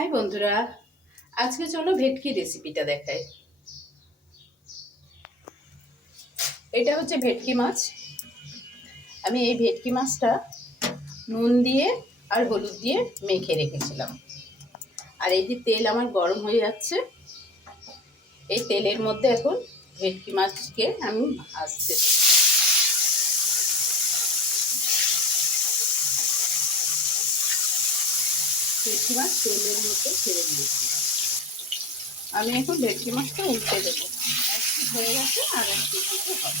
High বন্ধুরা, আজকে চলো ভেটকি রেসিপিটা দেখাই। এটা হচ্ছে ভেটকি মাছ। আমি এই ভেটকি মাছটা নুন দিয়ে আর হলুদ দিয়ে মেখে রেখেছিলাম। আর এই যে তেল আমার গরম হয়ে যাচ্ছে, এই তেলের মধ্যে এখন ভেটকি মাছকে আমি ভাজতে দেব। ভেটকি মাছ তেলের মধ্যে ছেড়ে দিয়েছি। আমি এখন ভেটকি মাছটা উল্টে দেবো। একটু হয়ে গেছে আর একটু হবে।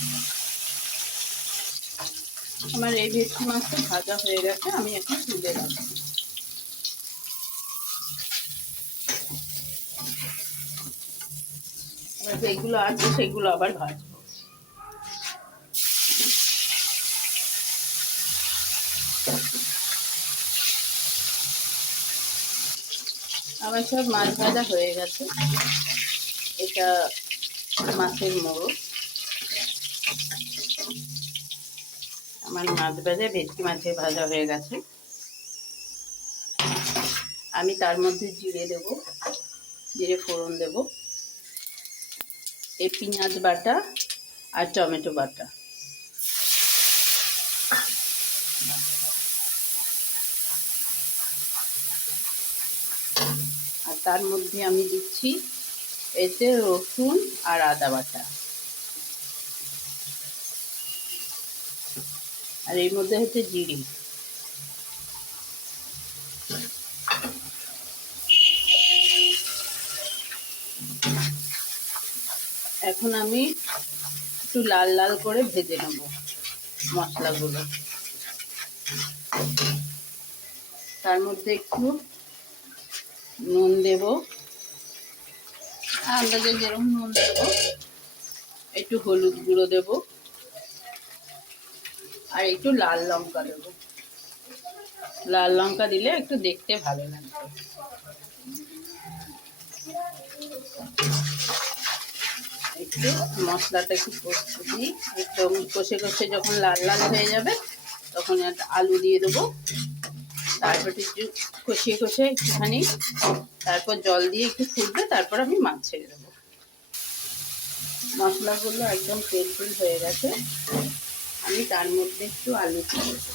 আমার এই ভেটকি মাছটা ভাজা হয়ে গেছে, আমি এখন তুলে রাখবো। যেগুলো আছে সেগুলো আবার ভাজবো। আমার সব মাছ ভাজা হয়ে গেছে। এটা মাছের মোড়ো। আমার মাছ ভাজা ভেটকি মাছের ভাজা হয়ে গেছে। আমি তার মধ্যে জিরে দেব, জিরে ফোড়ন দেব, এই পেঁয়াজ বাটা আর টমেটো বাটা। আর তার মধ্যে আমি দিচ্ছি এতে রসুন আর আদা বাটা। আর এর মধ্যে হচ্ছে জিরে। এখন আমি একটু লাল লাল করে ভেজে নেব মশলাগুলো। তার মধ্যে একটু নুন দেব, আন্দাজে যেরকম নুন দেব, একটু হলুদ গুঁড়ো দেব আর একটু লাল লঙ্কা দেব। লাল লঙ্কা দিলে একটু দেখতে ভালো লাগবে। একটু মশলাটা একটু কষতে দিই, একদম কষে কষে যখন লাল লাল হয়ে যাবে তখন একটা আলু দিয়ে দেবো। তারপর একটু কষিয়ে কষিয়ে একটুখানি, তারপর জল দিয়ে একটু ফুটবে, তারপর আমি মাছ ছেড়ে দেবো। মশলাগুলো একদম তেল তেল হয়ে গেছে। আমি তার মধ্যে একটু আলু দিয়ে দেবো।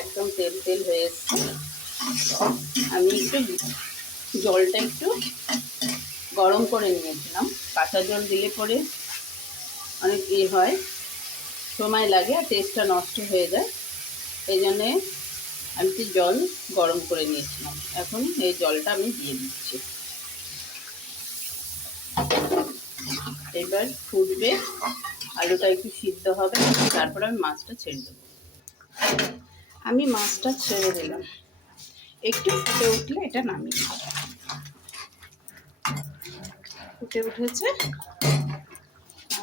একদম তেল তেল হয়ে এসছে। আমি একটু জলটা একটু গরম করে নিয়েছিলাম। কাঁচা জল দিলে পরে অনেক হয়, সময় লাগে আর টেস্টটা নষ্ট হয়ে যায়। এই জন্যে আমি একটু জল গরম করে নিয়েছিলাম। এখন এই জলটা আমি দিয়ে দিচ্ছি। এবার ফুটবে, আলুটা একটু সিদ্ধ হবে, তারপর আমি মাছটা ছেড়ে দেবো। আমি মাছটা ছেড়ে দিলাম, একটু ফুটে উঠলে এটা নামিয়ে দেবো। ফুটে উঠেছে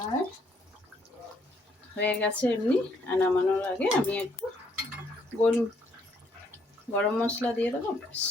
আর হয়ে গেছে এমনি। নামানোর আগে আমি একটু গরম মশলা দিয়ে দেবো। ব্যাস।